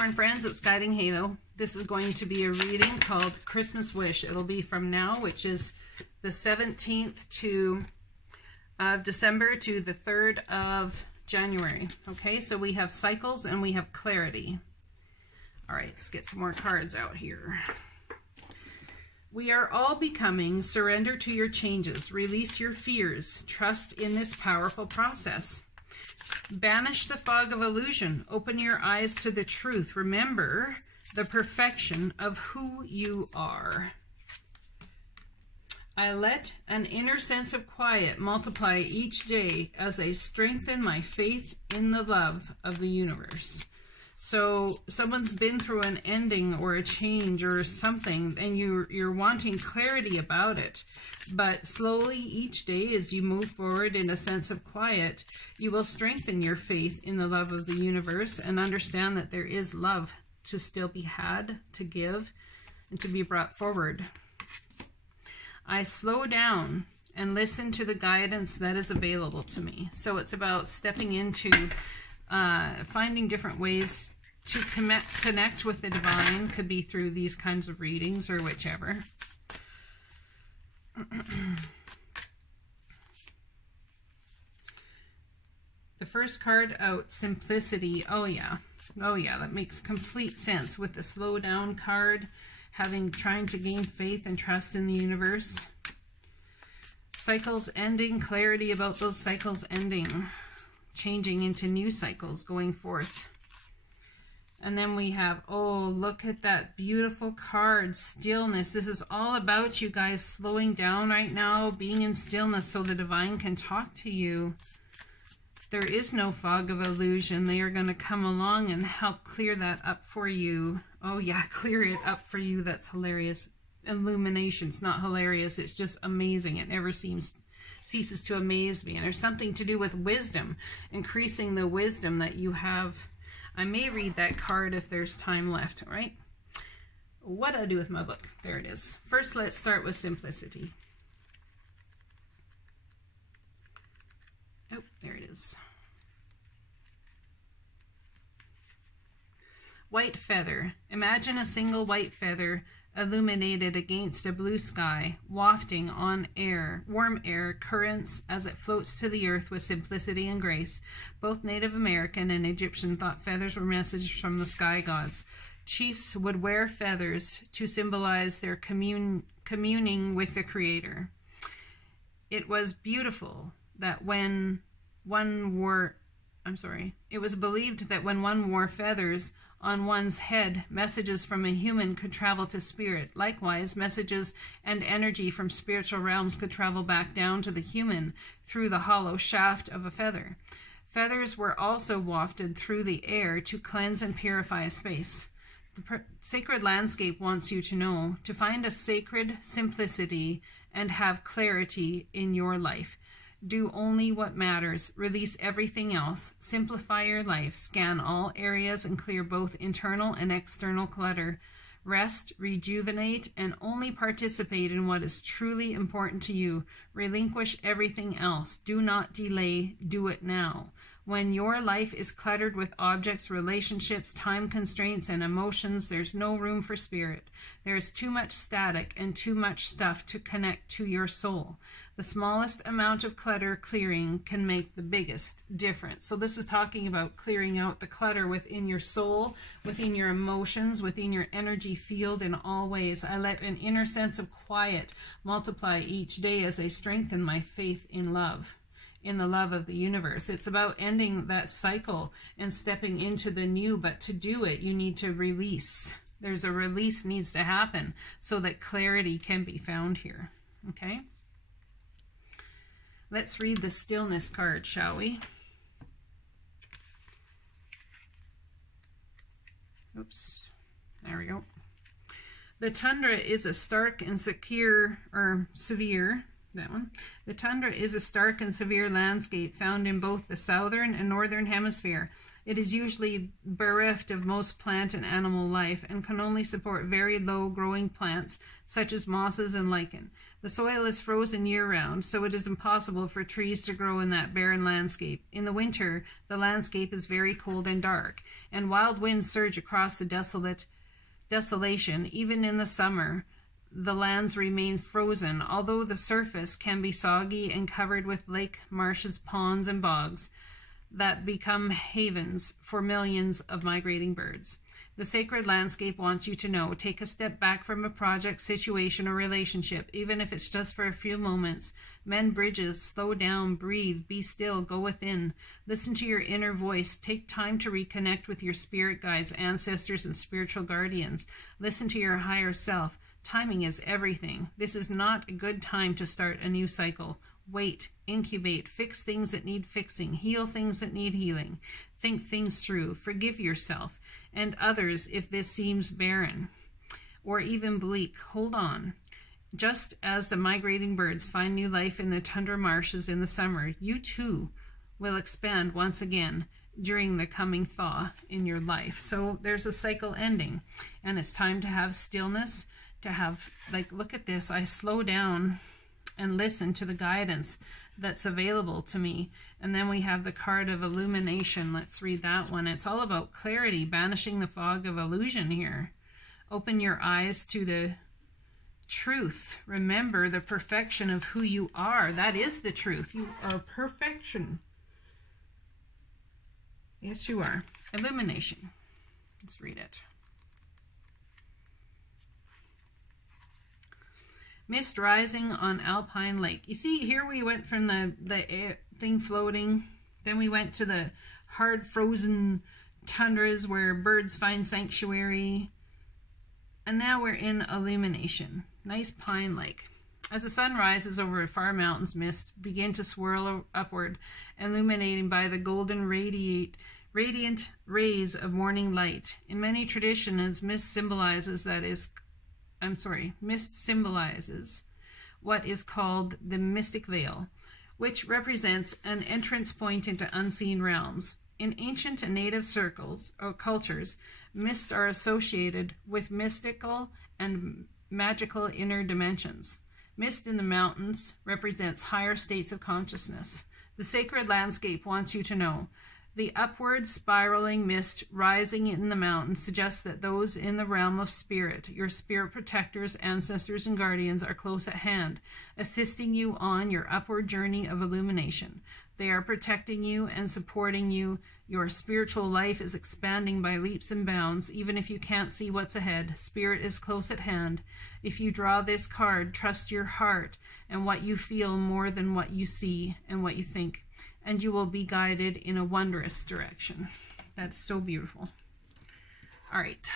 Capricorn friends, it's Guiding Halo. This is going to be a reading called Christmas Wish. It'll be from now, which is the 17th of December to the 3rd of January. Okay, so we have cycles and we have clarity. All right, let's get some more cards out here. We are all becoming. Surrender to your changes. Release your fears. Trust in this powerful process. Banish the fog of illusion. Open your eyes to the truth. Remember the perfection of who you are. I let an inner sense of quiet multiply each day as I strengthen my faith in the love of the universe. So someone's been through an ending or a change or something, and you're wanting clarity about it. But slowly each day as you move forward in a sense of quiet, you will strengthen your faith in the love of the universe and understand that there is love to still be had, to give, and to be brought forward. I slow down and listen to the guidance that is available to me. So it's about stepping into finding different ways to connect with the divine. Could be through these kinds of readings or whichever. The first card out, Simplicity. Oh yeah, that makes complete sense with the slow down card, trying to gain faith and trust in the universe. Cycles ending, clarity about those cycles ending, changing into new cycles going forth. And then we have, oh, look at that beautiful card, Stillness. This is all about you guys slowing down right now, being in stillness so the divine can talk to you. There is no fog of illusion. They are going to come along and help clear that up for you. Oh yeah, clear it up for you. That's hilarious. Illumination's not hilarious. It's just amazing. It never ceases to amaze me. And there's something to do with wisdom, increasing the wisdom that you have. I may read that card if there's time left, all right? What do I do with my book? There it is. First, let's start with Simplicity. Oh, there it is. White feather. Imagine a single white feather illuminated against a blue sky, wafting on air, warm air currents as it floats to the earth with simplicity and grace. Both Native American and Egyptian thought feathers were messages from the sky gods. Chiefs would wear feathers to symbolize their communing with the Creator. It was beautiful that when one wore, it was believed that when one wore feathers on one's head, messages from a human could travel to spirit. Likewise, messages and energy from spiritual realms could travel back down to the human through the hollow shaft of a feather. Feathers were also wafted through the air to cleanse and purify a space. The sacred landscape wants you to know, to find a sacred simplicity and have clarity in your life. Do only what matters. Release everything else. Simplify your life. Scan all areas and clear both internal and external clutter. Rest, rejuvenate, and only participate in what is truly important to you. Relinquish everything else. Do not delay. Do it now. When your life is cluttered with objects, relationships, time constraints, and emotions, there's no room for spirit. There's too much static and too much stuff to connect to your soul. The smallest amount of clutter clearing can make the biggest difference. So this is talking about clearing out the clutter within your soul, within your emotions, within your energy field in all ways. I let an inner sense of quiet multiply each day as I strengthen my faith in love, in the love of the universe. It's about ending that cycle and stepping into the new, but to do it, you need to release. There's a release needs to happen so that clarity can be found here, okay? Let's read the Stillness card, shall we? Oops, there we go. The tundra is a stark and severe, that one. The tundra is a stark and severe landscape found in both the southern and northern hemisphere. It is usually bereft of most plant and animal life and can only support very low growing plants such as mosses and lichen. The soil is frozen year-round, so it is impossible for trees to grow in that barren landscape. In the winter, the landscape is very cold and dark, and wild winds surge across the desolation. Even in the summer, the lands remain frozen, although the surface can be soggy and covered with lake, marshes, ponds, and bogs that become havens for millions of migrating birds. The sacred landscape wants you to know, take a step back from a project, situation, or relationship, even if it's just for a few moments. Mend bridges, slow down, breathe, be still, go within. Listen to your inner voice. Take time to reconnect with your spirit guides, ancestors, and spiritual guardians. Listen to your higher self. Timing is everything. This is not a good time to start a new cycle. Wait, incubate, fix things that need fixing, heal things that need healing. Think things through. Forgive yourself and others if this seems barren or even bleak. Hold on. Just as the migrating birds find new life in the tundra marshes in the summer, you too will expand once again during the coming thaw in your life. So there's a cycle ending, and it's time to have stillness, to have, like, look at this. I slow down and listen to the guidance that's available to me. And then we have the card of illumination. Let's read that one. It's all about clarity, banishing the fog of illusion here. Open your eyes to the truth. Remember the perfection of who you are. That is the truth. You are perfection. Yes, you are. Illumination. Let's read it. Mist rising on Alpine Lake. You see, here we went from the thing floating, then we went to the hard frozen tundras where birds find sanctuary, and now we're in illumination. Nice pine lake. As the sun rises over far mountains, mist begin to swirl upward, illuminating by the golden radiant rays of morning light. In many traditions, mist symbolizes what is called the mystic veil, which represents an entrance point into unseen realms. In ancient and native circles or cultures, mists are associated with mystical and magical inner dimensions. Mist in the mountains represents higher states of consciousness. The sacred landscape wants you to know. The upward spiraling mist rising in the mountains suggests that those in the realm of spirit, your spirit protectors, ancestors, and guardians, are close at hand, assisting you on your upward journey of illumination. They are protecting you and supporting you. Your spiritual life is expanding by leaps and bounds, even if you can't see what's ahead. Spirit is close at hand. If you draw this card, trust your heart and what you feel more than what you see and what you think, and you will be guided in a wondrous direction. That's so beautiful. All right,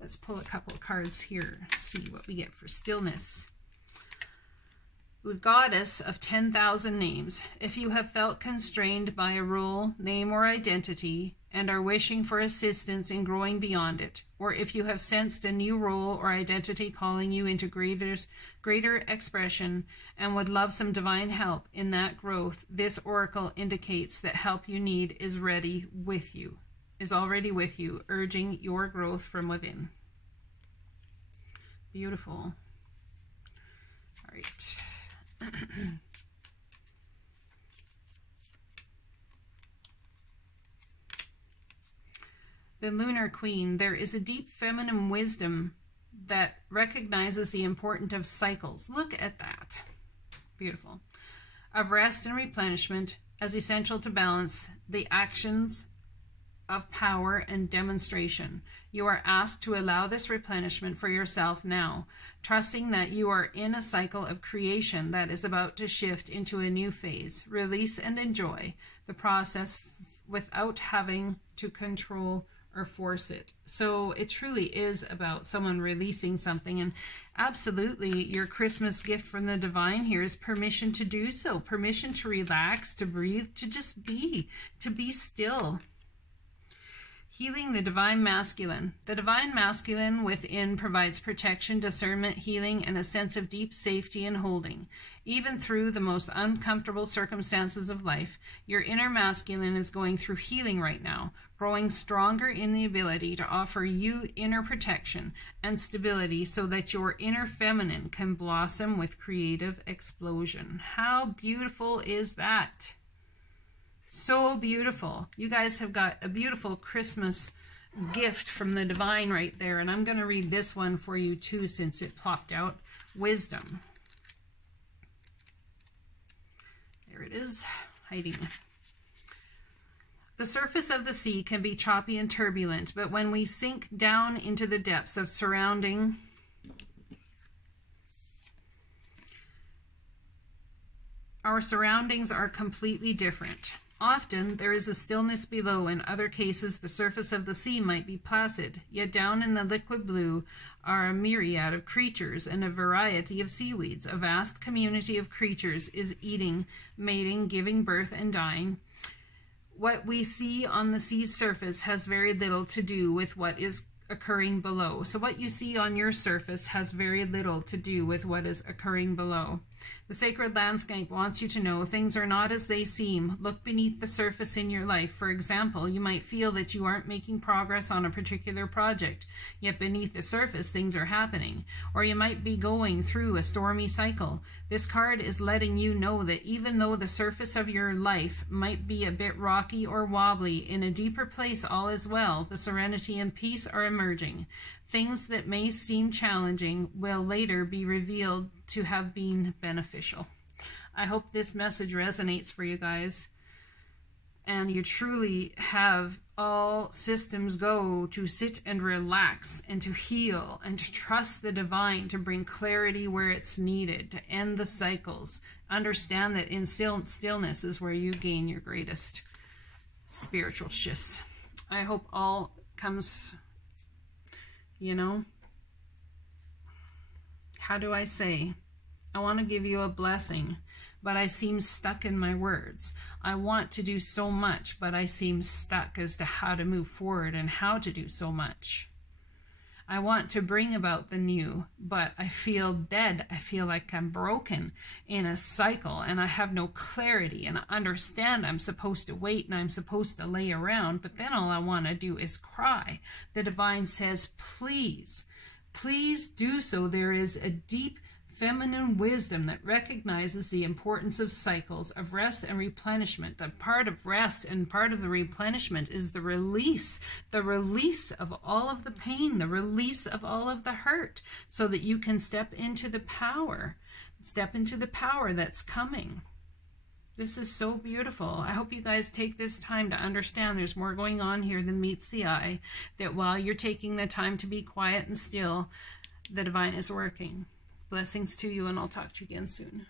let's pull a couple of cards here, see what we get for stillness. The goddess of 10,000 names. If you have felt constrained by a role, name, or identity and are wishing for assistance in growing beyond it, or if you have sensed a new role or identity calling you into greater expression and would love some divine help in that growth, this oracle indicates that help you need is already with you, urging your growth from within. Beautiful. All right. The Lunar Queen. There is a deep feminine wisdom that recognizes the importance of cycles. Look at that. Beautiful. Of rest and replenishment as essential to balance the actions of power and demonstration. You are asked to allow this replenishment for yourself now, trusting that you are in a cycle of creation that is about to shift into a new phase. Release and enjoy the process without having to control or force it. So it truly is about someone releasing something, and absolutely your Christmas gift from the divine here is permission to do so, permission to relax, to breathe, to just be, to be still. Healing the divine masculine. The divine masculine within provides protection, discernment, healing, and a sense of deep safety and holding. Even through the most uncomfortable circumstances of life, your inner masculine is going through healing right now, growing stronger in the ability to offer you inner protection and stability so that your inner feminine can blossom with creative explosion. How beautiful is that? So beautiful. You guys have got a beautiful Christmas gift from the divine right there. And I'm going to read this one for you too, since it plopped out. Wisdom. There it is, hiding. The surface of the sea can be choppy and turbulent, but when we sink down into the depths of our surroundings are completely different. Often there is a stillness below. In other cases, the surface of the sea might be placid, yet down in the liquid blue are a myriad of creatures and a variety of seaweeds. A vast community of creatures is eating, mating, giving birth, and dying. What we see on the sea's surface has very little to do with what is occurring below. So what you see on your surface has very little to do with what is occurring below. The sacred landscape wants you to know things are not as they seem. Look beneath the surface in your life. For example, you might feel that you aren't making progress on a particular project, yet beneath the surface things are happening. Or you might be going through a stormy cycle. This card is letting you know that even though the surface of your life might be a bit rocky or wobbly, in a deeper place all is well. The serenity and peace are emerging. Things that may seem challenging will later be revealed to have been beneficial. I hope this message resonates for you guys, and you truly have all systems go to sit and relax and to heal and to trust the divine to bring clarity where it's needed, to end the cycles. Understand that in stillness is where you gain your greatest spiritual shifts. I hope all comes, you know, how do I say? I want to give you a blessing, but I seem stuck in my words. I want to do so much, but I seem stuck as to how to move forward and how to do so much. I want to bring about the new, but I feel dead. I feel like I'm broken in a cycle, and I have no clarity, and I understand I'm supposed to wait and I'm supposed to lay around, but then all I want to do is cry. The divine says, please, please do so. There is a deep feminine wisdom that recognizes the importance of cycles, of rest and replenishment. The part of rest and part of the replenishment is the release of all of the pain, the release of all of the hurt, so that you can step into the power that's coming. This is so beautiful. I hope you guys take this time to understand there's more going on here than meets the eye, that while you're taking the time to be quiet and still, the divine is working. Blessings to you, and I'll talk to you again soon.